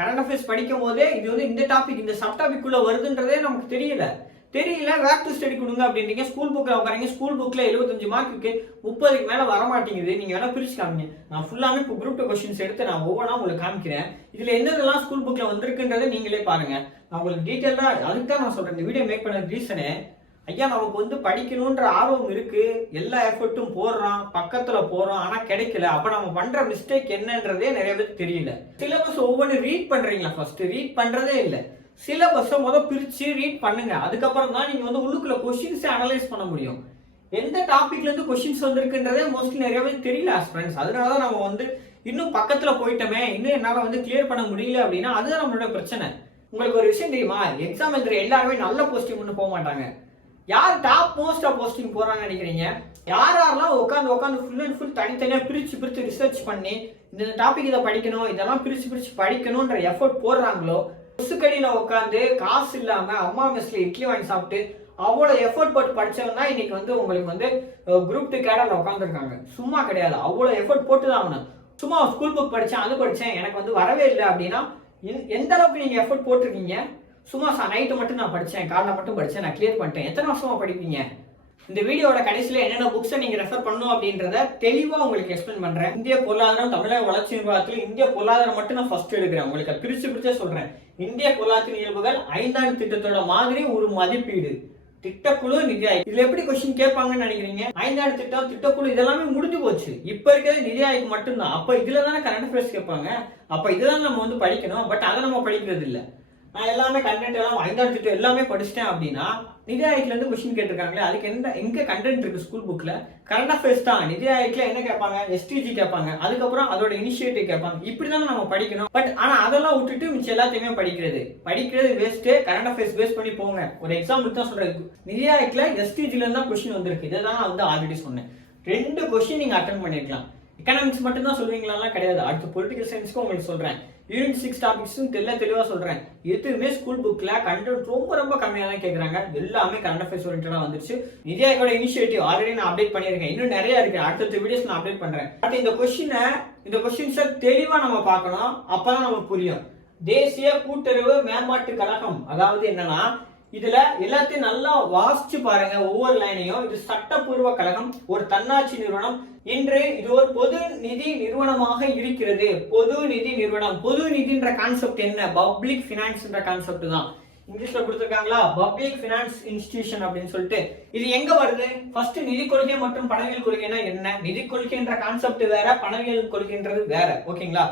Current affairs படிக்கும் போதே இது வந்து இந்த டாபிக் இந்த சப் டாபிக் உள்ள வருதுன்றதே நமக்கு தெரியல. தெரியல வேக் டு ஸ்டடி கொடுங்க அப்படின்றீங்க. ஸ்கூல் புக்கில் உட்காரீங்க. ஸ்கூல் புக்கில் எழுபத்தஞ்சு மார்க்குக்கு முப்பதுக்கு மேலே வர மாட்டேங்குது. நீங்கள் வேணால் பிரிச்சு காமிங்க. நான் ஃபுல்லாமே இப்போ குரூப் டூ கொஸ்டின்ஸ் எடுத்து நான் ஒவ்வொன்றா உங்களுக்கு காமிக்கிறேன். இதில் எந்தெல்லாம் ஸ்கூல் புக்கில் வந்திருக்குன்றதை நீங்களே பாருங்கள் நான் உங்களுக்கு டீட்டெயிலாக அதுக்கு தான் நான் சொல்கிறேன் இந்த வீடியோ மேக் பண்ண ரீசனே ஐயா நமக்கு வந்து படிக்கணுன்ற ஆர்வம் இருக்கு. எல்லா எஃபர்ட்டும் போடுறோம் பக்கத்துல போறோம் ஆனா கிடைக்கல. அப்ப நம்ம பண்ற மிஸ்டேக் என்னன்றதே நிறைய பேருக்கு தெரியல. சிலபஸ் ஒவ்வொன்று ரீட் பண்றீங்களா ஃபர்ஸ்ட் ரீட் பண்றதே இல்லை. சிலபஸை முதல் பிரிச்சு ரீட் பண்ணுங்க. அதுக்கப்புறம் தான் நீங்க வந்து உள்ளுக்குள்ள கொஸ்டின்ஸை அனலைஸ் பண்ண முடியும். எந்த டாபிக்ல இருந்து கொஸ்டின்ஸ் வந்திருக்குன்றதே மோஸ்ட்லி நிறைய பேருக்கு தெரியல ஃப்ரெண்ட்ஸ் அதனால தான் நம்ம வந்து இன்னும் பக்கத்துல போயிட்டோமே. இன்னும் என்னால வந்து கிளியர் பண்ண முடியல அப்படின்னா அதுதான் நம்மளோட பிரச்சனை. உங்களுக்கு ஒரு விஷயம் தெரியுமா? எக்ஸாம் எழுதுற எல்லாருமே நல்ல போஸ்டிங் ஒன்று போக மாட்டாங்க. யார் டாப் மோஸ்டா போஸ்டிங் போறாங்கன்னு நினைக்கிறீங்க? யார் யாரெல்லாம் உட்காந்து உட்காந்து ஃபுல் அண்ட் ஃபுல் தனித்தனியாக பிரித்து பிரித்து ரிசர்ச் பண்ணி இந்த டாபிக் இதை படிக்கணும் இதெல்லாம் பிரித்து பிரித்து படிக்கணுன்ற எஃபோர்ட் போடுறாங்களோ கொசுக்கடியில் உட்காந்து காசு இல்லாமல் அம்மா மெஸ்ல இட்லி வாங்கி சாப்பிட்டு அவ்வளோ எஃபோர்ட் போட்டு படித்தவங்க தான் இன்னைக்கு வந்து உங்களுக்கு வந்து குரூப் டூ கேடரில் உட்காந்துருக்காங்க சும்மா கிடையாது. அவ்வளோ எஃபோர்ட் போட்டு தான் ஆகணும். சும்மா ஸ்கூல் புக் படித்தேன் அது படித்தேன் எனக்கு வந்து வரவே இல்லை அப்படின்னா எந்த- அளவுக்கு நீங்கள் எஃபோர்ட் போட்டிருக்கீங்க? சும்மா சார் நைட்டு மட்டும் நான் படித்தேன் காலைல மட்டும் படித்தேன் நான் கிளியர் பண்ணிட்டேன். எத்தனை வருஷமாக படிப்பீங்க? இந்த வீடியோட கடைசியில் என்னென்ன புக்ஸை நீங்கள் ரெஃபர் பண்ணணும் அப்படின்றத தெளிவாக உங்களுக்கு எக்ஸ்பிளைன் பண்ணுறேன் இந்திய பொருளாதாரம் தமிழக வளர்ச்சி நிர்வாகத்தில் இந்திய பொருளாதாரம் மட்டும் நான் ஃபர்ஸ்ட் எடுக்கிறேன். உங்களுக்கு பிரித்து பிரிச்சு பிரிச்சே சொல்கிறேன் இந்திய பொருளாதார இயல்புகள் ஐந்தாண்டு திட்டத்தோட மாதிரி ஒரு மதிப்பீடு. திட்டக்குழு நிதி ஆயோக் இதுல எப்படி கொஸ்டின் கேட்பாங்கன்னு நினைக்கிறீங்க? ஐந்தாண்டு திட்டம் திட்டக்குழு இதெல்லாமே முடிஞ்சு போச்சு. இப்ப இருக்கிறது நிதி ஆயோக் மட்டும்தான். அப்ப இதுல தானே கரண்ட் அஃபேர்ஸ் கேட்பாங்க. அப்ப இதுதான் நம்ம வந்து படிக்கணும். பட் அதை நம்ம படிக்கிறது இல்லை நான் எல்லாமே கண்டென்ட் எல்லாம் வாய்ந்தாடுத்துட்டு திட்டம் எல்லாமே படிச்சிட்டேன் அப்படின்னா நிதி ஆயோக்ல இருந்து கொஸ்டின் கேட்டிருக்காங்களே அதுக்கு என்ன எங்க கண்டென்ட் இருக்கு ஸ்கூல் புக்ல கரண்ட் அஃபேர்ஸ் தான். நிதி ஆயோக்ல என்ன கேட்பாங்க? எஸ்டிஜி கேட்பாங்க. அதுக்கப்புறம் அதோட இனிஷியேட்டிவ் கேட்பாங்க. இப்படிதான் நம்ம படிக்கணும். பட் ஆனா அதெல்லாம் விட்டுட்டு மிச்சம் எல்லாத்தையுமே படிக்கிறது. படிக்கிறது வேஸ்ட் கரண்ட் அஃபேர்ஸ் வேஸ்ட் பண்ணி போங்க. ஒரு எக்ஸாம்பிள் தான் சொல்றேன். நிதி ஆயோக்ல எஸ்டிஜில தான் கொஸ்டின் வந்திருக்கு. இதை தான் வந்து ஆல்ரெடி சொன்னேன். ரெண்டு கொஸ்டின் நீங்க அட்டன் பண்ணிருக்கலாம். எக்கனாமிக்ஸ் மட்டும் தான் சொல்லுவீங்களாலாம் கிடையாது. அடுத்து பொலிட்டிக்கல் சயின்ஸ்க்கு உங்களுக்கு சொல்றேன். யூனிட் சிக்ஸ் டாபிக்ஸும் தெல்ல தெளிவாக சொல்கிறேன் எதுவுமே ஸ்கூல் புக்கில் கண்டென்ட் ரொம்ப ரொம்ப கம்மியாக தான் கேட்குறாங்க எல்லாமே கரண்ட் அஃபேர்ஸ் ஓரியன்டாக வந்துருச்சு. நிதி ஆயோட இனிஷியேட்டிவ் ஆல்ரெடி நான் அப்டேட் பண்ணியிருக்கேன். இன்னும் நிறைய இருக்கு. அடுத்தடுத்த வீடியோஸ் நான் அப்டேட் பண்ணுறேன் பட் இந்த கொஷினை இந்த கொஸ்டின்ஸை தெளிவாக நம்ம பார்க்கணும். அப்பதான் நமக்கு புரியும். தேசிய கூட்டுறவு மேம்பாட்டு கழகம் அதாவது என்னன்னா இதுல எல்லாத்தையும் நல்லா வாசிச்சு பாருங்க. ஒவ்வொரு லைனையும் இது சட்டப்பூர்வ கழகம் ஒரு தன்னாட்சி நிறுவனம். இன்று இது ஒரு பொது நிதி நிறுவனமாக இருக்கிறது. பொது நிதி நிறுவனம். பொது நிதின்ற கான்செப்ட் என்ன? பப்ளிக் ஃபினான்ஸ்ன்ற கான்செப்ட் தான். இங்கிலீஷ்ல கொடுத்துருக்காங்களா? பப்ளிக் ஃபினான்ஸ் இன்ஸ்டிடியூஷன் அப்படின்னு சொல்லிட்டு. இது எங்க வருது? ஃபர்ஸ்ட் நிதி கொள்கை மற்றும் பணவியல் கொள்கைனா என்ன? நிதி கொள்கைன்ற கான்செப்ட் வேற பணவியல் கொள்கைன்றது வேற. ஓகேங்களா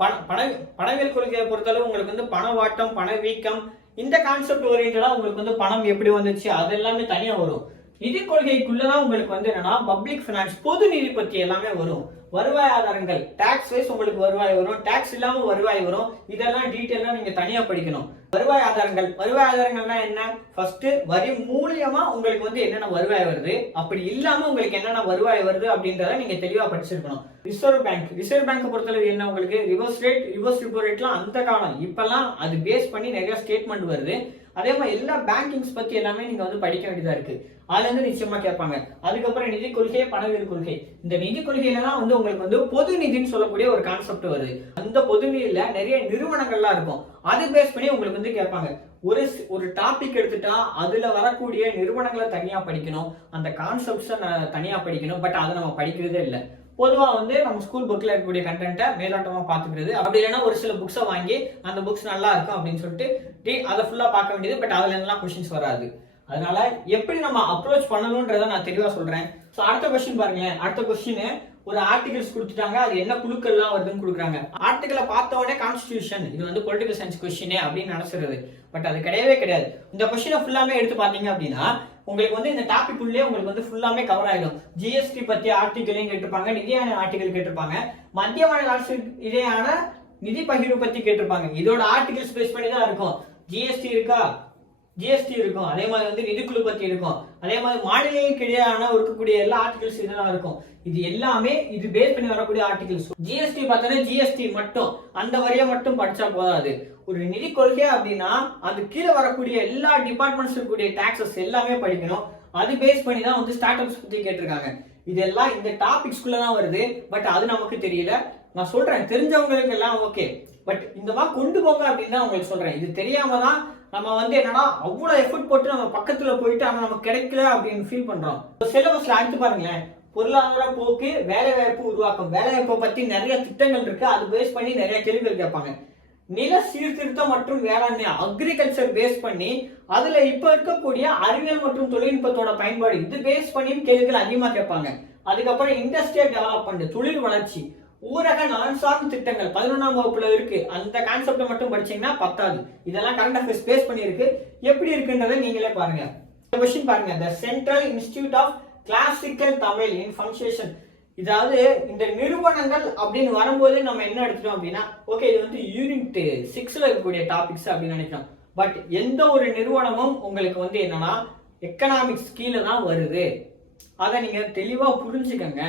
பண பண பணவியல் கொள்கையை பொறுத்தளவு உங்களுக்கு வந்து பணவாட்டம் பணவீக்கம் இந்த கான்செப்ட் ஓரியன்டா உங்களுக்கு வந்து பணம் எப்படி வந்துச்சு? அது எல்லாமே தனியா வரும். நிதி கொள்கைக்குள்ளதான் உங்களுக்கு வந்து என்னன்னா பப்ளிக் ஃபினான்ஸ் பொது நிதி பத்தி எல்லாமே வரும். வருவாய் ஆதாரங்கள் டாக்ஸ் வைஸ் உங்களுக்கு வருவாய் வரும். டாக்ஸ் இல்லாம வருவாய் வரும். இதெல்லாம் டீட்டெயிலா நீங்க தனியா படிக்கணும். வருவாய் ஆதாரங்கள் வருவாய் ஆதாரங்கள்னா என்ன? ஃபர்ஸ்ட் வரி மூலியமா உங்களுக்கு வந்து என்னென்ன வருவாய் வருது? அப்படி இல்லாம உங்களுக்கு என்னென்ன வருவாய் வருது அப்படின்றத நீங்க தெளிவா படிச்சிருக்கணும். ரிசர்வ் பேங்க் ரிசர்வ் பேங்க் பொறுத்தளவு என்ன உங்களுக்கு? ரிவர்ஸ் ரேட் ரிவர்ஸ் ரிப்போ ரேட்லாம் அந்த காலம். இப்பெல்லாம் அது பேஸ் பண்ணி நிறைய ஸ்டேட்மெண்ட் வருது. அதே மாதிரி எல்லா பேங்கிங்ஸ் பத்தி எல்லாமே நீங்க வந்து படிக்க வேண்டியதா இருக்கு. அதுல இருந்து நிச்சயமா கேட்பாங்க. அதுக்கப்புறம் நிதி கொள்கை பணவீர் கொள்கை. இந்த நிதி கொள்கையிலலாம் வந்து உங்களுக்கு வந்து பொது நிதின்னு சொல்லக்கூடிய ஒரு கான்செப்ட் வருது. அந்த பொது நிதியில நிறைய நிறுவனங்கள்லாம் இருக்கும். அது பேஸ் பண்ணி உங்களுக்கு வந்து கேட்பாங்க. ஒரு ஒரு டாபிக் எடுத்துட்டா அதுல வரக்கூடிய நிறுவனங்களை தனியா படிக்கணும். அந்த கான்செப்ட்ஸை தனியா படிக்கணும். பட் அதை நம்ம படிக்கிறதே இல்லை. பொதுவா வந்து நம்ம ஸ்கூல் புக்ல இருக்கக்கூடிய கண்டென்ட்டை மேலோட்டமா பாத்துக்கிறது அப்படி இல்லைன்னா ஒரு சில புக்ஸை வாங்கி அந்த புக்ஸ் நல்லா இருக்கும் அப்படின்னு சொல்லிட்டு டீ அதை ஃபுல்லா பார்க்க வேண்டியது பட் அதுல இருந்தெல்லாம் கொஸ்டின்ஸ் வராது. அதனால எப்படி நம்ம அப்ரோச் பண்ணணும்ன்றத நான் தெளிவா சொல்றேன். ஸோ அடுத்த கொஸ்டின் பாருங்களேன். அடுத்த கொஸ்டின் ஒரு ஆர்டிகல்ஸ் கொடுத்துட்டாங்க. அது என்ன குழுக்கள்லாம் வருதுன்னு கொடுக்குறாங்க. ஆர்டிகளை பார்த்த உடனே கான்ஸ்டியூஷன் இது வந்து பொலிட்டிக்கல் சயின்ஸ் கொஸ்டினே அப்படின்னு நினைச்சிருது. பட் அது கிடையவே கிடையாது. இந்த கொஸ்டினை ஃபுல்லாமே எடுத்து பார்த்தீங்க அப்படின்னா உங்களுக்கு வந்து இந்த டாபிக் உள்ளே உங்களுக்கு வந்து ஃபுல்லாமே கவர் ஆயிடும். ஜிஎஸ்டி பத்தி ஆர்டிகளையும் கேட்டிருப்பாங்க. நிதியான ஆர்டிகல் கேட்டிருப்பாங்க. மத்திய மாநில அரசு இடையான நிதி பகிர்வு பத்தி கேட்டிருப்பாங்க. இதோட ஆர்டிகல்ஸ் பேஸ் பண்ணி தான் இருக்கும். ஜிஎஸ்டி இருக்கா? ஜிஎஸ்டி இருக்கும். அதே மாதிரி வந்து நிதிக்குழு பத்தி இருக்கும். அதே மாதிரி மாநிலங்களுக்கு இடையான இருக்கக்கூடிய எல்லா ஆர்டிகல்ஸ் இதெல்லாம் இருக்கும். இது எல்லாமே இது பேஸ் பண்ணி வரக்கூடிய ஆர்டிகல்ஸ் ஜிஎஸ்டி பார்த்தோன்னா ஜிஎஸ்டி மட்டும். அந்த வரியை மட்டும் படிச்சா போதாது. ஒரு நிதி கொள்கை அப்படின்னா அது கீழே வரக்கூடிய எல்லா டிபார்ட்மெண்ட்ஸ் இருக்கக்கூடிய டாக்ஸஸ் எல்லாமே படிக்கணும். அது பேஸ் பண்ணி தான் வந்து ஸ்டார்ட் அப்ஸ் பத்தி கேட்டிருக்காங்க. இதெல்லாம் இந்த டாபிக்ஸ்குள்ளே தான் வருது. பட் அது நமக்கு தெரியல. நான் சொல்றேன். தெரிஞ்சவங்களுக்கு எல்லாம் ஓகே பட் இந்த மாதிரி கொண்டு போங்க அப்படின்னு தான் உங்களுக்கு சொல்றேன். இது தெரியாம தான் நம்ம வந்து என்னன்னா அவ்வளோ எஃபர்ட் போட்டு நம்ம பக்கத்தில் போயிட்டு ஆனால் நமக்கு கிடைக்கல அப்படின்னு ஃபீல் பண்ணுறோம் இப்போ சிலபஸில் அடுத்து பாருங்களேன். பொருளாதார போக்கு வேலை வாய்ப்பு உருவாக்கம். வேலை வாய்ப்பை நிறைய திட்டங்கள் இருக்கு. அது பேஸ் பண்ணி நிறைய கேள்விகள் கேட்பாங்க. நில சீர்திருத்தம் மற்றும் வேளாண்மை அக்ரிகல்ச்சர் பேஸ் பண்ணி அதுல இப்ப இருக்கக்கூடிய அறிவியல் மற்றும் தொழில்நுட்பத்தோட பயன்பாடு இது பேஸ் பண்ணியும் கேள்விகள் அதிகமாக கேட்பாங்க. அதுக்கப்புறம் இண்டஸ்ட்ரியல் டெவலப்மெண்ட் தொழில் வளர்ச்சி. ஊரக நலன் சார்ந்த திட்டங்கள் பதினொன்றாம் வகுப்புல இருக்கு. அந்த கான்செப்டை மட்டும் படிச்சீங்கன்னா பத்தாது. இதெல்லாம் கரண்ட் அஃபேர்ஸ் பேஸ் பண்ணியிருக்கு. எப்படி இருக்குன்றதை நீங்களே பாருங்க. கொஸ்டின் பாருங்க. The central institute of classical Tamil in function இதாவது இந்த நிறுவனங்கள் அப்படின்னு வரும்போது நம்ம என்ன எடுத்துட்டோம் அப்படின்னா ஓகே இது வந்து யூனிட் சிக்ஸ்ல இருக்கக்கூடிய டாபிக்ஸ் அப்படின்னு நினைக்கிறோம். பட் எந்த ஒரு நிறுவனமும் உங்களுக்கு வந்து என்னன்னா எக்கனாமிக்ஸ் கீழே தான் வருது. அதை நீங்க தெளிவா புரிஞ்சுக்கங்க.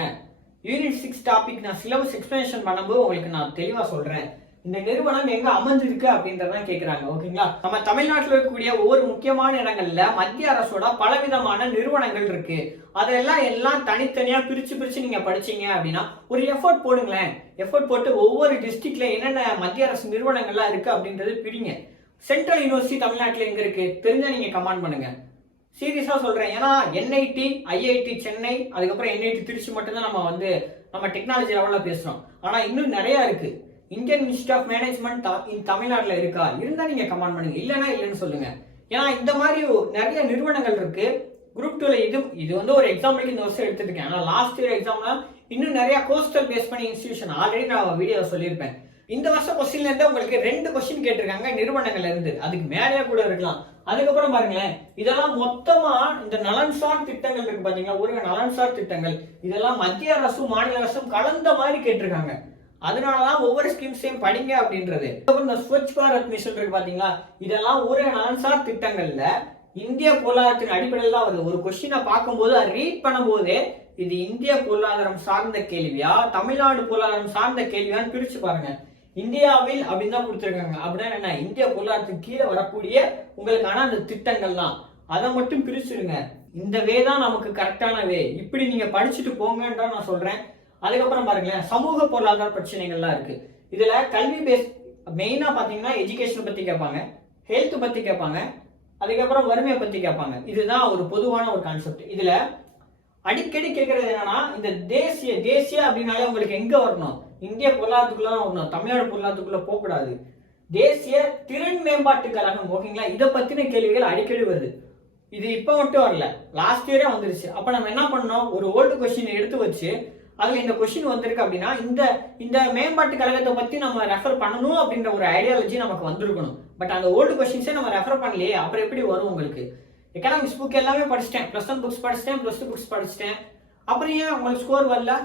யூனிட் சிக்ஸ் டாபிக் நான் சிலபஸ் எக்ஸ்பிளனேஷன் பண்ணும்போது உங்களுக்கு நான் தெளிவாக சொல்கிறேன் இந்த நிறுவனம் எங்க அமைஞ்சிருக்கு அப்படின்றதான் கேட்குறாங்க ஓகேங்களா? நம்ம தமிழ்நாட்டில் இருக்கக்கூடிய ஒவ்வொரு முக்கியமான இடங்கள்ல மத்திய அரசோட பலவிதமான நிறுவனங்கள் இருக்கு. அதெல்லாம் எல்லாம் தனித்தனியா பிரிச்சு பிரிச்சு நீங்க படிச்சீங்க அப்படின்னா ஒரு எஃபோர்ட் போடுங்களேன். எஃபோர்ட் போட்டு ஒவ்வொரு டிஸ்ட்ரிக்ட்ல என்னென்ன மத்திய அரசு நிறுவனங்கள்லாம் இருக்கு அப்படின்றது பிரிங்க சென்ட்ரல் யூனிவர்சிட்டி தமிழ்நாட்டில் எங்க இருக்கு? தெரிஞ்சா நீங்க கமெண்ட் பண்ணுங்க. சீரியஸாக சொல்கிறேன் ஏன்னா என்ஐடி ஐஐடி சென்னை அதுக்கப்புறம் என்ஐடி திருச்சி மட்டும்தான் நம்ம வந்து நம்ம டெக்னாலஜி லெவலில் பேசுகிறோம் ஆனால் இன்னும் நிறையா இருக்குது Indian institute of management in தமிழ்நாட்டில் இருக்கா? இருந்தால் நீங்கள் கமெண்ட் பண்ணுங்கள் இல்லைனா இல்லைன்னு சொல்லுங்கள் ஏன்னா இந்த மாதிரி நிறைய நிறுவனங்கள் இருக்குது குரூப் டூவில் இது இது வந்து ஒரு எக்ஸாம்பிளுக்கு இந்த வருஷம் எடுத்துருக்கேன். ஆனால் லாஸ்ட் இயர் எக்ஸாம்ல இன்னும் நிறையா கோஸ்டல் பேஸ் பண்ணி இன்ஸ்டியூஷன் ஆல்ரெடி நான் வீடியோ சொல்லியிருப்பேன். இந்த வருஷம் கொஸ்டின்லேருந்து உங்களுக்கு ரெண்டு கொஸ்டின் கேட்டிருக்காங்க நிறுவனங்கள்லேருந்து அதுக்கு மேலேயே கூட இருக்கலாம். அதுக்கப்புறம் பாருங்களேன் இதெல்லாம் மொத்தமா இந்த நலன்சார் திட்டங்கள் இருக்கு பாத்தீங்களா? ஊரக நலன்சார் திட்டங்கள். இதெல்லாம் மத்திய அரசும் மாநில அரசும் கலந்த மாதிரி கேட்டிருக்காங்க. அதனாலதான் ஒவ்வொரு ஸ்கீம்ஸையும் படிங்க அப்படின்றது. இந்த ஸ்வச் பாரத் மிஷன் இருக்கு பாத்தீங்களா? இதெல்லாம் ஊரக நலன்சார் திட்டங்கள்ல இந்திய பொருளாதாரத்தின் அடிப்படையில் தான் வருது. ஒரு கொஸ்டினை பார்க்கும்போது அதை ரீட் பண்ணும்போதே இது இந்திய பொருளாதாரம் சார்ந்த கேள்வியா? தமிழ்நாடு பொருளாதாரம் சார்ந்த கேள்வியான்னு பிரிச்சு பாருங்க. இந்தியாவில் அப்படின்னு தான் கொடுத்துருக்காங்க. அப்படின்னா என்ன? இந்திய பொருளாதாரத்துக்கு கீழே வரக்கூடிய உங்களுக்கான அந்த திட்டங்கள்லாம். அதை மட்டும் பிரிச்சுடுங்க. இந்த வே தான் நமக்கு கரெக்டான வே இப்படி நீங்க படிச்சுட்டு போங்கன்ற நான் சொல்றேன். அதுக்கப்புறம் பாருங்களேன். சமூக பொருளாதார பிரச்சனைகள்லாம் இருக்கு. இதுல கல்வி பேஸ் மெயினா பாத்தீங்கன்னா எஜுகேஷன் பத்தி கேட்பாங்க. ஹெல்த் பத்தி கேட்பாங்க. அதுக்கப்புறம் வறுமையை பத்தி கேட்பாங்க. இதுதான் ஒரு பொதுவான ஒரு கான்செப்ட் இதுல அடிக்கடி கேட்கறது என்னன்னா இந்த தேசிய தேசிய அப்படின்னாலே உங்களுக்கு எங்க வரணும்? இந்திய பொருளாதாரத்துக்குள்ள தான் தமிழ்நாடு பொருளாதாரத்துக்குள்ள போகக்கூடாது. தேசிய திறன் மேம்பாட்டு கழகம் ஓகேங்களா இதை பத்தின கேள்விகள் அடிக்கடி வருது. இது இப்போ மட்டும் வரல. லாஸ்ட் இயரே வந்துருச்சு. அப்போ நம்ம என்ன பண்ணோம் ஒரு ஓல்டு கொஸ்டின் எடுத்து வச்சு அதுல இந்த கொஸ்டின் வந்திருக்கு அப்படின்னா இந்த இந்த மேம்பாட்டு கழகத்தை பத்தி நம்ம ரெஃபர் பண்ணணும் அப்படின்ற ஒரு ஐடியாலஜி நமக்கு வந்திருக்கணும். பட் அந்த ஓல்டு கொஸ்டின்ஸே நம்ம ரெஃபர் பண்ணலையே அப்புறம் எப்படி வரும் உங்களுக்கு? எக்கனாமிக்ஸ் புக் எல்லாமே படிச்சிட்டேன். ப்ளஸ் ஒன் புக்ஸ் படிச்சிட்டேன் ப்ளஸ் டூ புக்ஸ் படிச்சிட்டேன். அப்புறம் ஏன் உங்களுக்கு ஸ்கோர் வரல?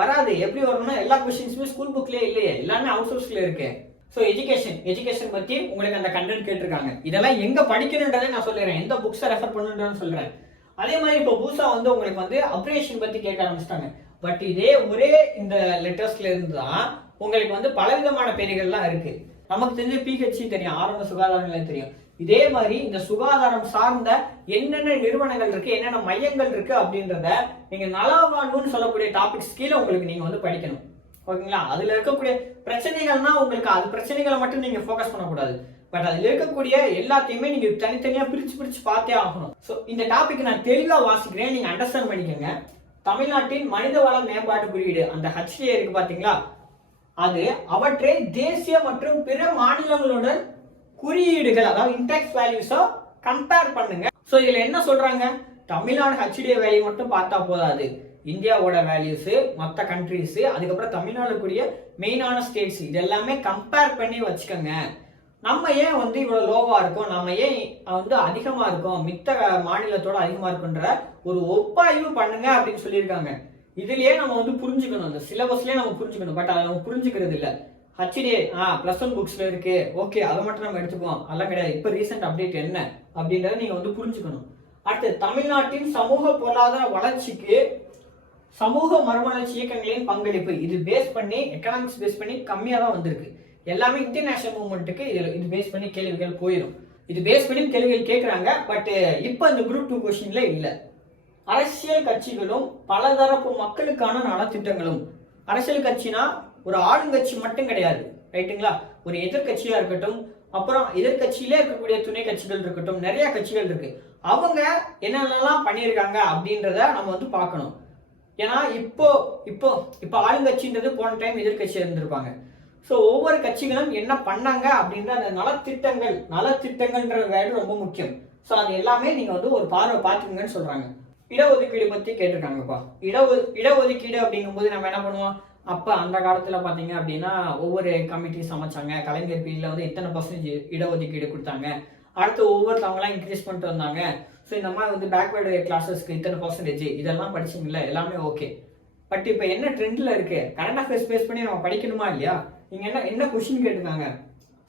வராது. எப்படி வரும்னா எல்லா கொஸ்டின்ஸுமே ஸ்கூல் புக்லேயே இல்லையே. எல்லாமே அவுட் சோர்ஸ்ல இருக்கு. ஸோ எஜுகேஷன் எஜுகேஷன் பற்றி உங்களுக்கு அந்த கண்டென்ட் கேட்டிருக்காங்க. இதெல்லாம் எங்கே படிக்கணுன்றதை நான் சொல்லிடுறேன். எந்த புக்ஸை ரெஃபர் பண்ணுன்றதுன்னு சொல்கிறேன் அதே மாதிரி இப்போ புதுசா வந்து உங்களுக்கு வந்து அப்ரேஷன் பற்றி கேட்க ஆரம்பிச்சிட்டாங்க. பட் இதே ஒரே இந்த லெட்டர்ஸ்ல இருந்து தான் உங்களுக்கு வந்து பலவிதமான பெயர்கள்லாம் இருக்குது நமக்கு தெரிஞ்ச பிஹெச்சி தெரியும். ஆரம்ப சுகாதார நிலையம் தெரியும். இதே மாதிரி இந்த சுகாதாரம் சார்ந்த என்னென்ன நிறுவனங்கள் இருக்கு என்னென்ன மையங்கள் இருக்கு அப்படின்றத நீங்க நலவாழ்வுன்னு சொல்லக்கூடிய டாபிக்ஸ் கீழே உங்களுக்கு நீங்க வந்து படிக்கணும். ஓகேங்களா? அதுல இருக்கக்கூடிய பிரச்சனைகள்னா உங்களுக்கு அது பிரச்சனைகளை மட்டும் நீங்க ஃபோக்கஸ் பண்ணக்கூடாது. பட் அதுல இருக்கக்கூடிய எல்லாத்தையுமே நீங்க தனித்தனியா பிரிச்சு பிரிச்சு பார்த்தே ஆகணும். ஸோ இந்த டாபிக் நான் தெளிவா வாசிக்கிறேன். நீங்க அண்டர்ஸ்டாண்ட் பண்ணிக்கோங்க. தமிழ்நாட்டின் மனிதவள மேம்பாட்டு குறியீடு அந்த ஹெச்டிஏ இருக்கு பாத்தீங்களா? அது அவற்றை தேசிய மற்றும் பிற மாநிலங்களுடன் குறியீடுகள் அதாவது இன்டெக்ஸ் வேல்யூஸோ கம்பேர் பண்ணுங்க. ஸோ இதில் என்ன சொல்றாங்க? தமிழ்நாடு ஹச்டிஏ வேல்யூ மட்டும் பார்த்தா போதாது. இந்தியாவோட வேல்யூஸ் மற்ற கண்ட்ரிஸ் அதுக்கப்புறம் தமிழ்நாடுக்குரிய மெயினான ஸ்டேட்ஸ் இது எல்லாமே கம்பேர் பண்ணி வச்சுக்கோங்க. நம்ம ஏன் வந்து இவ்வளோ லோவாக இருக்கோம்? நம்ம ஏன் வந்து அதிகமாக இருக்கோம்? மித்த மாநிலத்தோட அதிகமாக இருக்குன்ற ஒரு ஒப்பாய்வு பண்ணுங்க அப்படின்னு சொல்லியிருக்காங்க. இதுலயே நம்ம வந்து புரிஞ்சுக்கணும். அந்த சிலபஸ்லயே நம்ம புரிஞ்சுக்கணும். பட் அதை நம்ம புரிஞ்சுக்கிறது இல்லை ஹச்டிஏ ஆ ப்ளஸ் ஒன் புக்ஸில் இருக்குது ஓகே அதை மட்டும் நம்ம எடுத்துக்குவோம். அதெல்லாம் கிடையாது. இப்போ ரீசெண்ட் அப்டேட் என்ன? அப்படின்றத நீங்கள் வந்து புரிஞ்சுக்கணும். அடுத்து தமிழ்நாட்டின் சமூக பொருளாதார வளர்ச்சிக்கு சமூக மறுமலர்ச்சி இயக்கங்களின் பங்களிப்பு. இது பேஸ் பண்ணி எக்கனாமிக்ஸ் பேஸ் பண்ணி கம்மியாக தான் வந்திருக்கு. எல்லாமே இன்டர்நேஷனல் மூவ்மெண்ட்டுக்கு இதில் இது பேஸ் பண்ணி கேள்விகள் போயிடும் இது பேஸ் பண்ணி கேள்விகள் கேட்குறாங்க பட் இப்போ இந்த குரூப் டூ கொஸ்டின்ல இல்லை. அரசியல் கட்சிகளும் பலதரப்பு மக்களுக்கான நலத்திட்டங்களும். அரசியல் கட்சினா ஒரு ஆளுங்கட்சி மட்டும் கிடையாது ரைட்டுங்களா? ஒரு எதிர்கட்சியா இருக்கட்டும் அப்புறம் எதிர்க்கட்சியிலே இருக்கக்கூடிய துணை கட்சிகள் இருக்கட்டும் நிறைய கட்சிகள் இருக்கு. அவங்க என்னென்னலாம் பண்ணியிருக்காங்க அப்படின்றத நம்ம வந்து பார்க்கணும். ஏன்னா இப்போ இப்போ இப்போ ஆளுங்கட்சின்றது போன டைம் எதிர்க்கட்சியா இருந்திருப்பாங்க. ஸோ ஒவ்வொரு கட்சிகளும் என்ன பண்ணாங்க அப்படின்ற அந்த நலத்திட்டங்கள் நலத்திட்டங்கள்ன்ற வேர்டு ரொம்ப முக்கியம். ஸோ அது எல்லாமே நீங்கள் வந்து ஒரு பார்வை பார்த்துக்குங்கன்னு சொல்கிறாங்க இடஒதுக்கீடு பத்தி கேட்டிருக்காங்கப்பா. இட இடஒதுக்கீடு அப்படிங்கும்போது நம்ம என்ன பண்ணுவோம்? அப்ப அந்த காலத்துல பாத்தீங்க அப்படின்னா ஒவ்வொரு கமிட்டி சமைச்சாங்க. கலைஞர் பீரியட்ல வந்து இத்தனை பர்சன்டேஜ் இடஒதுக்கீடு கொடுத்தாங்க. அடுத்து ஒவ்வொருத்தவங்களாம் இன்க்ரீஸ் பண்ணிட்டு வந்தாங்க. ஸோ இந்த மாதிரி வந்து பேக்வேர்டு கிளாஸஸ்க்கு இத்தனை பர்சன்டேஜ் இதெல்லாம் படிச்சீங்கல்ல எல்லாமே ஓகே பட் இப்போ என்ன ட்ரெண்டில் இருக்கு? கரண்ட் அஃபேர்ஸ் பேஸ் பண்ணி நம்ம படிக்கணுமா இல்லையா? நீங்கள் என்ன என்ன கொஷின் கேட்டிருக்காங்க?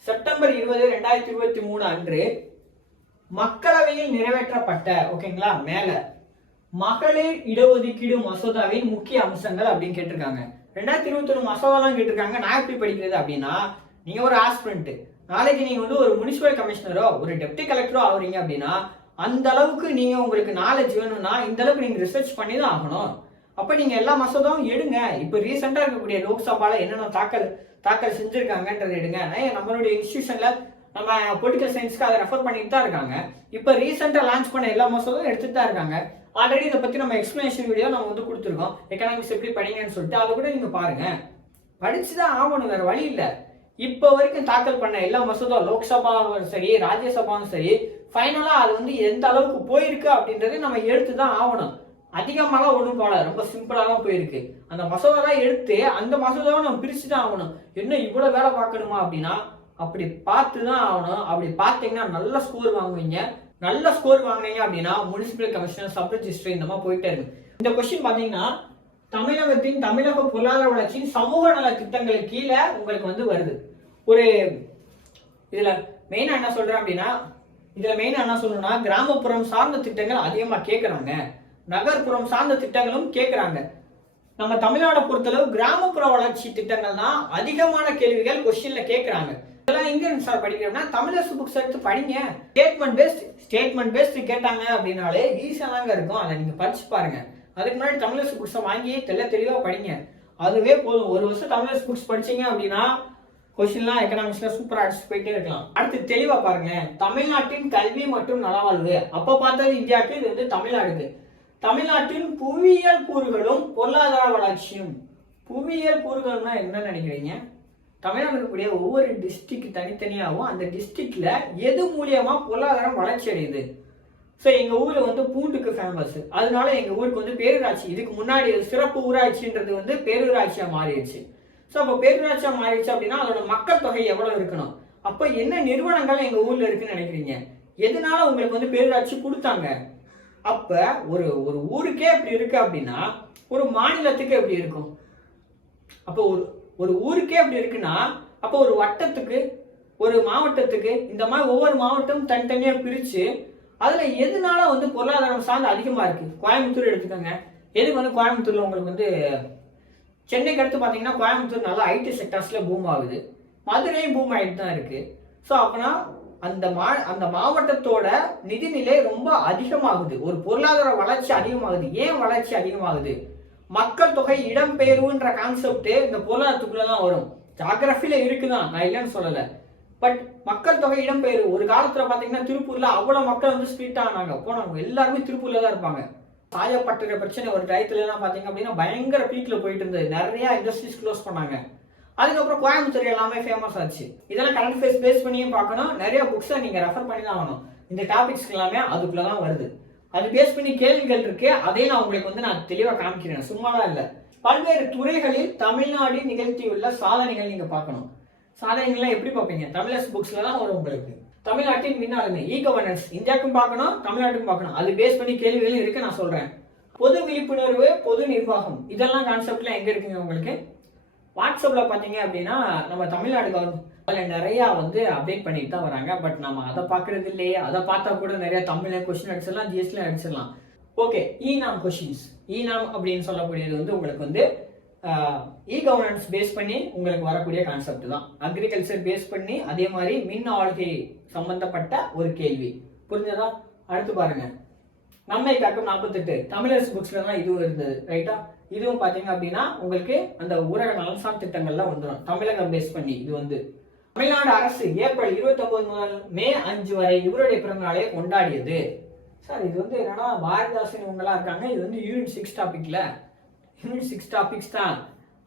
செப்டம்பர் இருபது ரெண்டாயிரத்தி இருபத்தி மூணு அன்று மக்களவையில் நிறைவேற்றப்பட்ட ஓகேங்களா மேலே. மகளிர் இடஒதுக்கீடு மசோதாவின் முக்கிய அம்சங்கள் அப்படின்னு கேட்டிருக்காங்க. ரெண்டாயிரத்தி இருபத்தி ஒன்று மசோதாலாம் கேட்டிருக்காங்க. நான் எப்படி படிக்கிறது அப்படின்னா நீங்க ஒரு ஆஸ்பிரண்ட் நாளைக்கு நீங்க வந்து ஒரு முனிசிபல் கமிஷனரோ ஒரு டெப்டி கலெக்டரோ ஆகுறீங்க அப்படின்னா அந்த அளவுக்கு நீங்க உங்களுக்கு நாலேஜ் வேணும்னா இந்த அளவுக்கு நீங்க ரிசர்ச் பண்ணி தான் ஆகணும். அப்ப நீங்க எல்லா மசோதாவும் எடுங்க. இப்ப ரீசெண்டா இருக்கக்கூடிய லோக்சபால என்னென்ன தாக்கல் தாக்கல் செஞ்சிருக்காங்கன்றதை எடுங்க. நம்மளுடைய இன்ஸ்டியூஷன்ல நம்ம பொலிட்டிக்கல் சயின்ஸ்க்கு அதை ரெஃபர் பண்ணிட்டு தான் இருக்காங்க. இப்போ ரீசெண்டாக லான்ச் பண்ண எல்லா மசோதாவும் எடுத்துட்டு தான் இருக்காங்க. ஆல்ரெடி இதை பற்றி நம்ம எக்ஸ்ப்ளனேஷன் வீடியோ நம்ம வந்து கொடுத்துருக்கோம். எக்கனாமிக்ஸ் எப்படி படிங்கன்னு சொல்லிட்டு அதை கூட நீங்கள் பாருங்க. படிச்சு தான் ஆகணும் வேறு வழி இல்லை. இப்போ வரைக்கும் தாக்கல் பண்ண எல்லா மசோதா லோக்சபாவும் சரி ராஜ்யசபாவும் சரி ஃபைனலாக அது வந்து எந்த அளவுக்கு போயிருக்கு அப்படின்றத நம்ம எடுத்து தான் ஆகணும். அதிகமாகலாம் ஒன்றும் போகல ரொம்ப சிம்பிளாக தான் போயிருக்கு. அந்த மசோதாலாம் எடுத்து அந்த மசோதாவை நம்ம பிரித்து தான் ஆகணும். என்ன இவ்வளோ வேலை பார்க்கணுமா அப்படின்னா அப்படி பார்த்து தான் ஆகணும். அப்படி பார்த்தீங்கன்னா நல்ல ஸ்கோர் வாங்குவீங்க. நல்ல ஸ்கோர் வாங்கினீங்க அப்படின்னா முனிசிபல் கமிஷனர் சப் ரெஜிஸ்டர் இந்த மாதிரி போயிட்டே இருக்கு இந்த கொஸ்டின் பார்த்தீங்கன்னா தமிழகத்தின் தமிழக பொருளாதார வளர்ச்சியின் சமூக நல திட்டங்களுக்கு கீழே உங்களுக்கு வந்து வருது. ஒரு இதுல மெயினா என்ன சொல்றேன் அப்படின்னா இதுல மெயினா என்ன சொல்லணும்னா கிராமப்புறம் சார்ந்த திட்டங்கள் அதிகமா கேட்கறாங்க நகர்ப்புறம் சார்ந்த திட்டங்களும் கேட்கறாங்க நம்ம தமிழ்நாடை பொறுத்தளவு கிராமப்புற வளர்ச்சி திட்டங்கள் தான் அதிகமான கேள்விகள் கொஸ்டின்ல கேட்கறாங்க இதெல்லாம் எங்க இருந்து சார் படிக்கிறோம்னா தமிழரசு புக்ஸ் எடுத்து படிங்க. ஸ்டேட்மெண்ட் பேஸ்ட் ஸ்டேட்மெண்ட் பேஸ்ட் கேட்டாங்க அப்படின்னாலே ஈஸியாக தாங்க இருக்கும். அதை நீங்க படிச்சு பாருங்க. அதுக்கு முன்னாடி தமிழரசு புக்ஸை வாங்கி தெல்ல தெளிவா படிங்க. அதுவே போதும். ஒரு வருஷம் தமிழரசு புக்ஸ் படிச்சீங்க அப்படின்னா கொஸ்டின்லாம் எக்கனாமிக்ஸ்ல சூப்பரா அடிச்சு போயிட்டே இருக்கலாம். அடுத்து தெளிவா பாருங்க. தமிழ்நாட்டின் கல்வி மற்றும் நலவாழ்வு. அப்ப பார்த்தது இந்தியாவுக்கு இது வந்து தமிழ்நாடுக்கு. தமிழ்நாட்டின் புவியியல் கூறுகளும் பொருளாதார வளர்ச்சியும். புவியியல் கூறுகள்னா என்ன நினைக்கிறீங்க? தமிழ்நாடு இருக்கக்கூடிய ஒவ்வொரு டிஸ்ட்ரிக்ட் தனித்தனியாகவும் அந்த டிஸ்ட்ரிக்டில் எது மூலியமாக பொருளாதாரம் வளர்ச்சி அடையுது? ஸோ எங்கள் ஊர் வந்து பூண்டுக்கு ஃபேமஸ் அதனால எங்கள் ஊருக்கு வந்து பேரூராட்சி. இதுக்கு முன்னாடி சிறப்பு ஊராட்சின்றது வந்து பேரூராட்சியாக மாறிடுச்சு. ஸோ அப்போ பேரூராட்சியாக மாறிடுச்சு அப்படின்னா அதோட மக்கள் தொகை எவ்வளோ இருக்கணும்? அப்போ என்ன நிறுவனங்கள் எங்கள் ஊரில் இருக்குன்னு நினைக்கிறீங்க? எதனால உங்களுக்கு வந்து பேரூராட்சி கொடுத்தாங்க? அப்போ ஒரு ஒரு ஊருக்கே அப்படி இருக்கு அப்படின்னா ஒரு மாநிலத்துக்கு எப்படி இருக்கும்? அப்போ ஒரு ஒரு ஊருக்கே அப்படி இருக்குன்னா அப்போ ஒரு வட்டத்துக்கு ஒரு மாவட்டத்துக்கு இந்த மாதிரி ஒவ்வொரு மாவட்டம் தனித்தனியாக பிரித்து அதில் எதனால வந்து பொருளாதாரம் சார்ந்து அதிகமாக இருக்குது கோயம்புத்தூர் எடுத்துக்கோங்க. எதுக்கு வந்து கோயம்புத்தூரில் உங்களுக்கு வந்து சென்னைக்கு அடுத்து பார்த்தீங்கன்னா கோயம்புத்தூர் நல்லா ஐடி செக்டர்ஸில் பூம் ஆகுது. மதுரையும் பூம் ஆகிட்டு தான் இருக்குது ஸோ அப்போனா அந்த மா அந்த மாவட்டத்தோட நிதிநிலை ரொம்ப அதிகமாகுது. ஒரு பொருளாதார வளர்ச்சி அதிகமாகுது. ஏன் வளர்ச்சி அதிகமாகுது? மக்கள் தொகை இடம்பெயர்வுன்ற கான்செப்டே இந்த பொருளாதாரத்துக்குள்ள தான் வரும் ஜாகிரபில இருக்குதான். நான் இல்லைன்னு சொல்லலை. பட் மக்கள் தொகை இடம்பெயர்வு ஒரு காலத்தில் பார்த்தீங்கன்னா திருப்பூர்ல அவ்வளோ மக்கள் வந்து ஸ்ப்ளிட் ஆனாங்க. போனவங்க எல்லாருமே திருப்பூர்ல தான் இருப்பாங்க. சாயப்பட்டுற பிரச்சனை ஒரு டயத்துல எல்லாம் பார்த்தீங்க அப்படின்னா பயங்கர பீக்ல போயிட்டு இருந்தது. நிறைய இண்டஸ்ட்ரீஸ் க்ளோஸ் பண்ணாங்க. அதுக்கப்புறம் கோயம்புத்தூர் எல்லாமே ஃபேமஸ் ஆச்சு. இதெல்லாம் கரண்ட் ஃபேஸ் பேஸ் பண்ணியும் பார்க்கணும். நிறைய புக்ஸை நீங்கள் ரெஃபர் பண்ணி தான் ஆகணும். இந்த டாபிக்ஸ் எல்லாமே அதுக்குள்ள தான் வருது. அது பேஸ் பண்ணி கேள்விகள் இருக்கு. அதையும் நான் உங்களுக்கு வந்து நான் தெளிவாக காமிக்கிறேன். சும்மாதான் இல்லை. பல்வேறு துறைகளில் தமிழ்நாடு நிகழ்த்தியுள்ள சாதனைகள் நீங்க பார்க்கணும். சாதனைகள்லாம் எப்படி பார்ப்பீங்க? தமிழர்ஸ் புக்ஸ்லாம் வரும் உங்களுக்கு. தமிழ்நாட்டின் மின்னாளுமை இ கவர்னன்ஸ் இந்தியாவுக்கும் பார்க்கணும் தமிழ்நாட்டுக்கும் பார்க்கணும். அது பேஸ் பண்ணி கேள்விகளும் இருக்கு நான் சொல்றேன். பொது விழிப்புணர்வு பொது நிர்வாகம். இதெல்லாம் கான்செப்ட்லாம் எங்க இருக்குங்க உங்களுக்கு? வாட்ஸ்அப்ல பாத்தீங்க அப்படின்னா நம்ம தமிழ்நாடு கவர்மெண்ட் அதில் நிறையா வந்து அப்டேட் பண்ணிட்டு தான் வராங்க. பட் நம்ம அதை பார்க்கறது இல்லையே. அதை பார்த்தா கூட நிறைய தமிழ்ல கொஸ்டின் அடிச்சிடலாம் ஜிஎஸ்டியில் அடிச்சிடலாம். ஓகே இ நாம் கொஷின்ஸ் இ நாம் அப்படின்னு சொல்லக்கூடியது வந்து உங்களுக்கு வந்து இ கவர்னன்ஸ் பேஸ் பண்ணி உங்களுக்கு வரக்கூடிய கான்செப்ட் தான். அக்ரிகல்ச்சர் பேஸ் பண்ணி அதே மாதிரி மின் ஆளுகை சம்பந்தப்பட்ட ஒரு கேள்வி. புரிஞ்சதா? அடுத்து பாருங்க. நம்மை காக்கும் நாற்பத்தெட்டு. தமிழரசு புக்ஸ்ல தான் இதுவும் இருந்தது ரைட்டா இதுவும் பாத்தீங்க அப்படின்னா உங்களுக்கு அந்த ஊரக நலன்சார் திட்டங்கள்லாம் வந்துடும் தமிழகம் பேஸ் பண்ணி இது வந்து. தமிழ்நாடு அரசு ஏப்ரல் 29 முதல் மே அஞ்சு வரை இவருடைய பிறந்த நாளை கொண்டாடியது. சார் இது வந்து என்னன்னா பாரதிதாசன் இவங்கெல்லாம் இருக்காங்க. இது வந்து யூனிட் சிக்ஸ் டாபிக்ல யூனிட் சிக்ஸ் டாபிக்ஸ் தான்.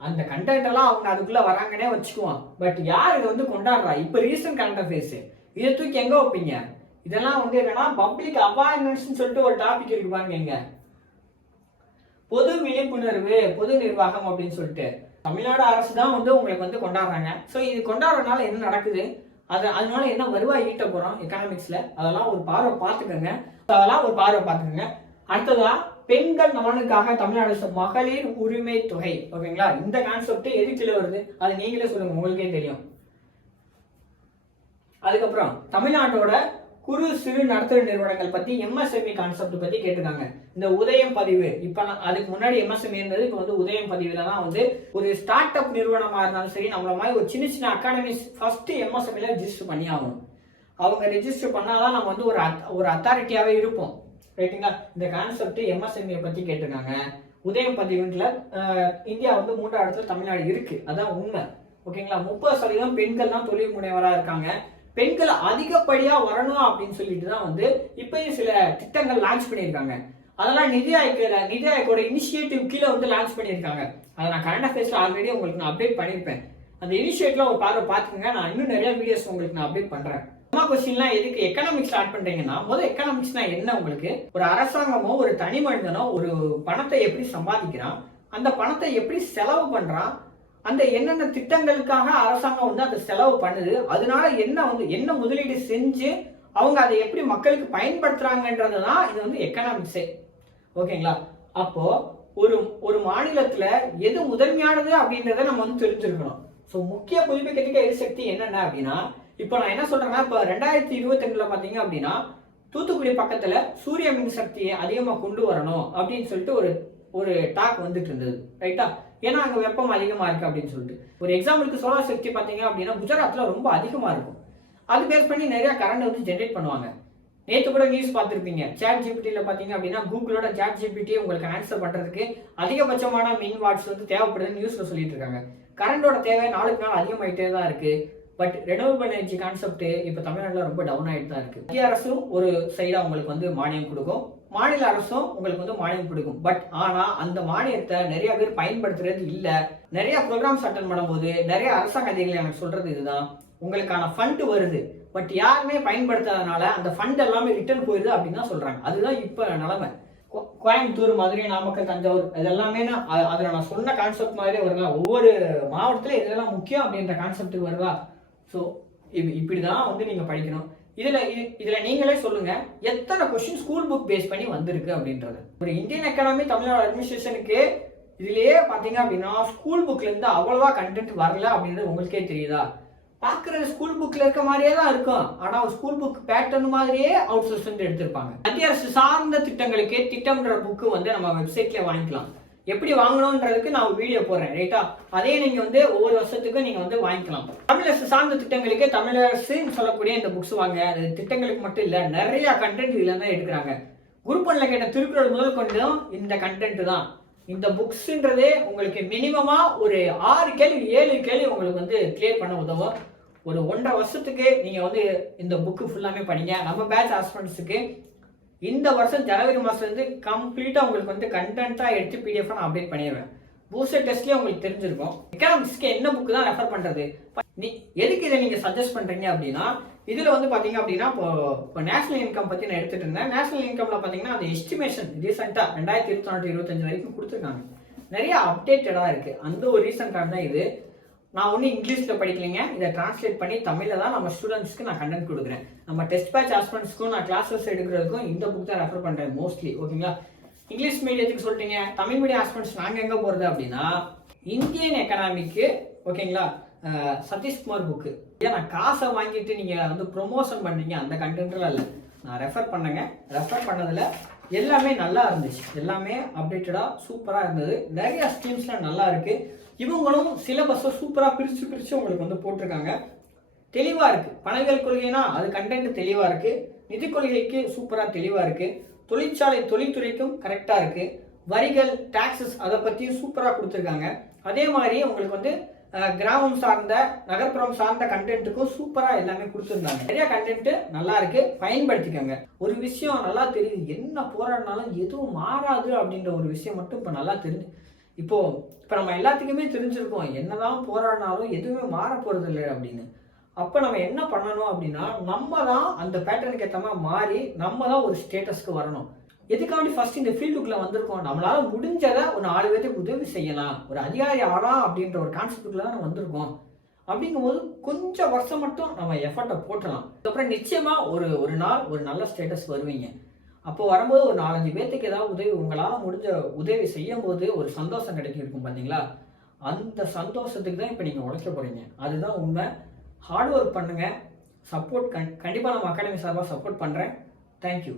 அந்த கண்டென்ட் எல்லாம் அவங்க அதுக்குள்ள வராங்கன்னே வச்சுக்குவோம். பட் யார் இதை வந்து கொண்டாடுறா? இப்போ ரீசன்ட் கரண்ட் அஃபேர்ஸ் இதை தூக்கி எங்க வைப்பீங்க? இதெல்லாம் வந்து என்னன்னா பப்ளிக் அவேர்னஸ் சொல்லிட்டு ஒரு டாபிக் இருக்கு பாருங்க பொது விழிப்புணர்வு பொது நிர்வாகம் அப்படின்னு சொல்லிட்டு. தமிழ்நாடு அரசு தான் வந்து உங்களுக்கு வந்து கொண்டாடுறாங்க. ஸோ இது கொண்டாடுறதுனால என்ன நடக்குது? அது அதனால என்ன வருவாய் ஈட்ட போகிறோம் எக்கனாமிக்ஸில் அதெல்லாம் ஒரு பார்வை பார்த்துக்கோங்க. அதெல்லாம் ஒரு பார்வை பார்த்துக்கோங்க. அடுத்ததா பெண்கள் நலனுக்காக தமிழ்நாடு அரசு மகளிர் உரிமை தொகை. ஓகேங்களா? இந்த கான்செப்ட் எதுக்குள்ள வருது? அது நீங்களே சொல்லுங்க. உங்களுக்கே தெரியும். அதுக்கப்புறம் தமிழ்நாட்டோட குறு சிறு நடத்துகிற நிறுவனங்கள் பத்தி எம்எஸ்எம்இ கான்செப்ட் பத்தி கேட்டிருக்காங்க. இந்த உதயம் பதிவு. இப்ப நான் அதுக்கு முன்னாடி எம்எஸ்எம்இன்றது இப்போ வந்து உதயம் பதிவுல தான் வந்து ஒரு ஸ்டார்ட் அப் நிறுவனமா இருந்தாலும் சரி நம்மள மாதிரி ஒரு சின்ன சின்ன அகாடமிஸ் ஃபர்ஸ்ட் எம்எஸ்எம்இல ரிஜிஸ்டர் பண்ணி ஆகணும். அவங்க ரெஜிஸ்டர் பண்ணாதான் நம்ம வந்து ஒரு அத்- ஒரு அத்தாரிட்டியாவே இருப்போம். ரைட்டுங்களா இந்த கான்செப்ட் எம்எஸ்எம்இயை பத்தி கேட்டிருக்காங்க. உதயம் பதிவுல இந்தியா வந்து மூன்றாவது இடத்துல தமிழ்நாடு இருக்கு. அதான் உண்மை. ஓகேங்களா? முப்பது சதவீதம் பெண்கள் தான் தொழில் முனைவராக இருக்காங்க. பெண்கள் அதிகப்படியா வரணும் அப்படின்னு சொல்லிட்டு தான் வந்து இப்பயும் சில திட்டங்கள் லான்ச் பண்ணியிருக்காங்க. அதெல்லாம் நிதி ஆயோக்கோட நிதி ஆயோக்கோட இனிஷியேட்டிவ் கீழே வந்து லான்ச் பண்ணியிருக்காங்க. அதை நான் கரண்ட் அஃபேர்ஸ்ல ஆல்ரெடி உங்களுக்கு நான் அப்டேட் பண்ணியிருப்பேன். அந்த இனிஷியேட்டிவ்ல ஒரு பார்வை பார்த்துக்கங்க. நான் இன்னும் நிறைய வீடியோஸ் உங்களுக்கு நான் அப்டேட் பண்றேன். அம்மா கொஸ்டின்லாம் எதுக்கு எக்கனாமிக்ஸ் ஸ்டார்ட் பண்றீங்கன்னா முதல் எக்கனாமிக்ஸ்னா என்ன உங்களுக்கு? ஒரு அரசாங்கமோ ஒரு தனி மனிதனோ ஒரு பணத்தை எப்படி சம்பாதிக்கிறான்? அந்த பணத்தை எப்படி செலவு பண்றான்? அந்த என்னென்ன திட்டங்களுக்காக அரசாங்கம் வந்து அதை செலவு பண்ணுது அதனால என்ன வந்து என்ன முதலீடு செஞ்சு அவங்க அதை எப்படி மக்களுக்கு பயன்படுத்துறாங்கன்றது தான் இது வந்து எக்கனாமிக்ஸே ஓகேங்களா? அப்போ ஒரு ஒரு மாநிலத்துல எது முதன்மையானது அப்படின்றத நம்ம வந்து தெரிஞ்சிருக்கணும். ஸோ முக்கிய புதுப்பிக்கத்தக்க எரிசக்தி என்னென்ன அப்படின்னா இப்போ நான் என்ன சொல்றேன்னா இப்போ ரெண்டாயிரத்தி இருபத்தி ரெண்டுல பாத்தீங்க அப்படின்னா தூத்துக்குடி பக்கத்துல சூரிய மின்சக்தியை அதிகமாக கொண்டு வரணும் அப்படின்னு சொல்லிட்டு ஒரு ஒரு டாக் வந்துட்டு இருந்தது. ரைட்டா ஏன்னா அங்கே வெப்பம் அதிகமாக இருக்குது அப்படின்னு சொல்லிட்டு. ஒரு எக்ஸாம்பிளுக்கு சோலார் சக்தி பார்த்தீங்க அப்படின்னா குஜராத்தில் ரொம்ப அதிகமாக இருக்கும். அது பேஸ் பண்ணி நிறையா கரண்ட் வந்து ஜென்ரேட் பண்ணுவாங்க. நேற்று கூட நியூஸ் பார்த்துருப்பீங்க. சேட் ஜிபிடியில் பார்த்தீங்க அப்படின்னா கூகுளோட சேட் ஜிபிடி உங்களுக்கு ஆன்சர் பண்ணுறதுக்கு அதிகபட்சமான மின் வாட்ஸ் வந்து தேவைப்படுதுன்னு நியூஸில் சொல்லிட்டு இருக்காங்க. கரண்டோட தேவை நாளுக்கு நாள் அதிகமாகிட்டே தான் இருக்குது பட் ரெனோவபிள் எனர்ஜி கான்செப்ட் இப்போ தமிழ்நாட்டில் ரொம்ப டவுன் ஆகிட்டு தான் இருக்கு. மத்திய அரசும் ஒரு சைடாக உங்களுக்கு வந்து மானியம் கொடுக்கும். மாநில அரசும் உங்களுக்கு வந்து மானியம் கொடுக்கும். பட் ஆனால் அந்த மானியத்தை நிறைய பேர் பயன்படுத்துறது இல்லை. நிறைய ப்ரோக்ராம்ஸ் அட்டன் பண்ணும்போது நிறைய அரசாங்க அதிகாரிகள் எனக்கு சொல்றது இதுதான். உங்களுக்கான ஃபண்ட் வருது. பட் யாருமே பயன்படுத்தாதனால அந்த ஃபண்ட் எல்லாமே ரிட்டர்ன் போயிருது அப்படின்னு தான் சொல்றாங்க. அதுதான் இப்போ நிலைமை. கோ- கோயம்புத்தூர் மதுரை நாமக்கல் தஞ்சாவூர் இதெல்லாமே நான் அதில் நான் சொன்ன கான்செப்ட் மாதிரியே வருதா? ஒவ்வொரு மாவட்டத்தில் இதெல்லாம் முக்கியம் அப்படின்ற கான்செப்ட் வருதா? ஸோ இது இப்படிதான் வந்து நீங்கள் படிக்கணும். இதில் இதில் நீங்களே சொல்லுங்கள் எத்தனை கொஸ்டின் ஸ்கூல் புக் பேஸ் பண்ணி வந்திருக்கு அப்படின்றது. ஒரு இந்தியன் அகாடமி தமிழ்நாடு அட்மினிஸ்ட்ரேஷனுக்கு இதுலேயே பார்த்தீங்க அப்படின்னா ஸ்கூல் புக்லேருந்து அவ்வளோவா கண்டென்ட் வரல அப்படின்றது உங்களுக்கே தெரியுதா? பார்க்குறது ஸ்கூல் புக்கில் இருக்க மாதிரியே தான் இருக்கும். ஆனால் ஸ்கூல் புக் பேட்டர்ன் மாதிரியே அவுட் சோர்ஸ் வந்து எடுத்திருப்பாங்க. மத்திய அரசு சார்ந்த திட்டங்களுக்கே திட்டம்ன்ற புக்கு வந்து நம்ம வெப்சைட்லேயே வாங்கிக்கலாம். எப்படி வாங்கணும்ன்றதுக்கு நான் வீடியோ போடுறேன் ரைட்டா அதே நீங்க வந்து ஒவ்வொரு வருஷத்துக்கும் நீங்க வந்து வாங்கிக்கலாம். தமிழரசு சார்ந்த திட்டங்களுக்கு தமிழரசுன்னு சொல்லக்கூடிய இந்த புக்ஸ் வாங்க. அது திட்டங்களுக்கு மட்டும் இல்ல நிறைய கண்டென்ட் இதுல தான் எடுக்கிறாங்க. குரூப் ஒன்ல கேட்ட திருக்குறள் முதல் கொண்டும் இந்த கண்டென்ட் தான். இந்த புக்ஸ்ன்றதே உங்களுக்கு மினிமமா ஒரு ஆறு கேள்வி ஏழு கேள்வி உங்களுக்கு வந்து கிளியர் பண்ண உதவும். ஒரு ஒன்றரை வருஷத்துக்கு நீங்க வந்து இந்த புக்கு ஃபுல்லாமே படிங்க. நம்ம பேட்ச் ஹஸ்பண்ட்ஸுக்கு இந்த வருஷம் ஜனவரி மாதத்துலேருந்து கம்ப்ளீட்டாக உங்களுக்கு வந்து கண்டென்ட்டாக எடுத்து பிடிஎஃப் நான் அப்டேட் பண்ணிடுவேன். பூஸ்டர் டெஸ்ட்லேயே உங்களுக்கு தெரிஞ்சிருக்கும். எக்கனாமிக்ஸ்க்கு என்ன புக்கு தான் ரெஃபர் பண்ணுறது நீ எதுக்கு இதை நீங்கள் சஜஸ்ட் பண்ணுறீங்க அப்படின்னா இதில் வந்து பார்த்தீங்க அப்படின்னா இப்போ இப்போ நேஷனல் இன்கம் பற்றி நான் எடுத்துட்டு இருந்தேன். நேஷனல் இன்கமில் பார்த்தீங்கன்னா அந்த எஸ்டிமேஷன் ரீசெண்டாக ரெண்டாயிரத்தி இருபத்தி நாலு இருபத்தஞ்சு வரைக்கும் கொடுத்துருக்காங்க. நிறைய அப்டேட்டடாக இருக்குது அந்த ஒரு ரீசன் கார்டு தான் இது. நான் ஒன்றும் இங்கிலீஷில் படிக்கலைங்க. இதை டிரான்ஸ்லேட் பண்ணி தமிழில் தான் நம்ம ஸ்டூடெண்ட்ஸ்க்கு நான் கண்டென்ட் கொடுக்குறேன். நம்ம டெஸ்ட் பேட்ச் ஹஸ்பண்ட்ஸ்க்கும் நான் கிளாஸஸ் எடுக்கிறதுக்கும் இந்த புக் தான் ரெஃபர் பண்ணுறேன் மோஸ்ட்லி ஓகேங்களா இங்கிலீஷ் மீடியத்துக்கு சொல்லிட்டீங்க. தமிழ் மீடியம் ஹஸ்பண்ட்ஸ் நாங்கள் எங்கே போகிறது அப்படின்னா இந்தியன் எக்கனாமிக்கு ஓகேங்களா சதீஷ்குமார் புக்கு ஏன் நான் காசை வாங்கிட்டு நீங்கள் வந்து ப்ரொமோஷன் பண்ணீங்க அந்த கண்டென்ட்லாம் இல்லை. நான் ரெஃபர் பண்ணேங்க. ரெஃபர் பண்ணதில் எல்லாமே நல்லா இருந்துச்சு. எல்லாமே அப்டேட்டடாக சூப்பராக இருந்தது. நிறைய ஸ்கீம்ஸ்லாம் நல்லா இருக்குது இவங்களும் சிலபஸை சூப்பராக பிரித்து பிரித்து உங்களுக்கு வந்து போட்டிருக்காங்க. தெளிவாக இருக்குது பணவியல் கொள்கைனா அது கண்டென்ட் தெளிவாக இருக்குது நிதி கொள்கைக்கு சூப்பராக தெளிவாக இருக்குது தொழிற்சாலை தொழில்துறைக்கும் கரெக்டாக இருக்குது வரிகள் டாக்ஸஸ் அதை பற்றியும் சூப்பராக கொடுத்துருக்காங்க. அதே மாதிரி உங்களுக்கு வந்து கிராமம் சார்ந்த நகர்ப்புறம் சார்ந்த கண்டென்ட்டுக்கும் சூப்பராக எல்லாமே கொடுத்துருந்தாங்க. நிறைய கண்டென்ட்டு நல்லா இருக்கு. பயன்படுத்திக்கோங்க. ஒரு விஷயம் நல்லா தெரியுது. என்ன போராடினாலும் எதுவும் மாறாது அப்படின்ற ஒரு விஷயம் மட்டும் இப்போ நல்லா தெரிஞ்சு இப்போ இப்போ நம்ம எல்லாத்துக்குமே தெரிஞ்சிருக்கோம் என்னதான் போராடினாலும் எதுவுமே மாற போகிறது இல்லை அப்படின்னு. அப்போ நம்ம என்ன பண்ணணும் அப்படின்னா நம்ம தான் அந்த பேட்டர்னுக்கு ஏற்ற மாதிரி மாறி நம்ம தான் ஒரு ஸ்டேட்டஸ்க்கு வரணும். எதுக்காண்டி ஃபர்ஸ்ட் இந்த ஃபீல்டுக்குள்ள வந்திருக்கோம்? நம்மளால முடிஞ்சதை ஒரு நாலு பேருக்கு உதவி செய்யலாம். ஒரு அதிகாரி ஆகலாம் அப்படின்ற ஒரு கான்செப்டுக்குள்ள தான் நம்ம வந்திருக்கோம். அப்படிங்கும்போது கொஞ்சம் வருஷம் மட்டும் நம்ம எஃபர்ட்டை போட்டலாம். அதுக்கப்புறம் நிச்சயமா ஒரு ஒரு நாள் ஒரு நல்ல ஸ்டேட்டஸ் வருவீங்க. அப்போ வரும்போது ஒரு நாலஞ்சு பேர்த்துக்கு ஏதாவது உதவி உங்களால் முடிஞ்ச உதவி செய்யும் போது ஒரு சந்தோஷம் கிடைக்கும் பார்த்தீங்களா அந்த சந்தோஷத்துக்கு தான் இப்போ நீங்கள் உழைக்க போகிறீங்க அதுதான் உண்மை. ஹார்ட் ஒர்க் பண்ணுங்கள் சப்போர்ட் கண் கண்டிப்பாக நம்ம அகாடமி சார்பாக சப்போர்ட் பண்ணுறேன் தேங்க்யூ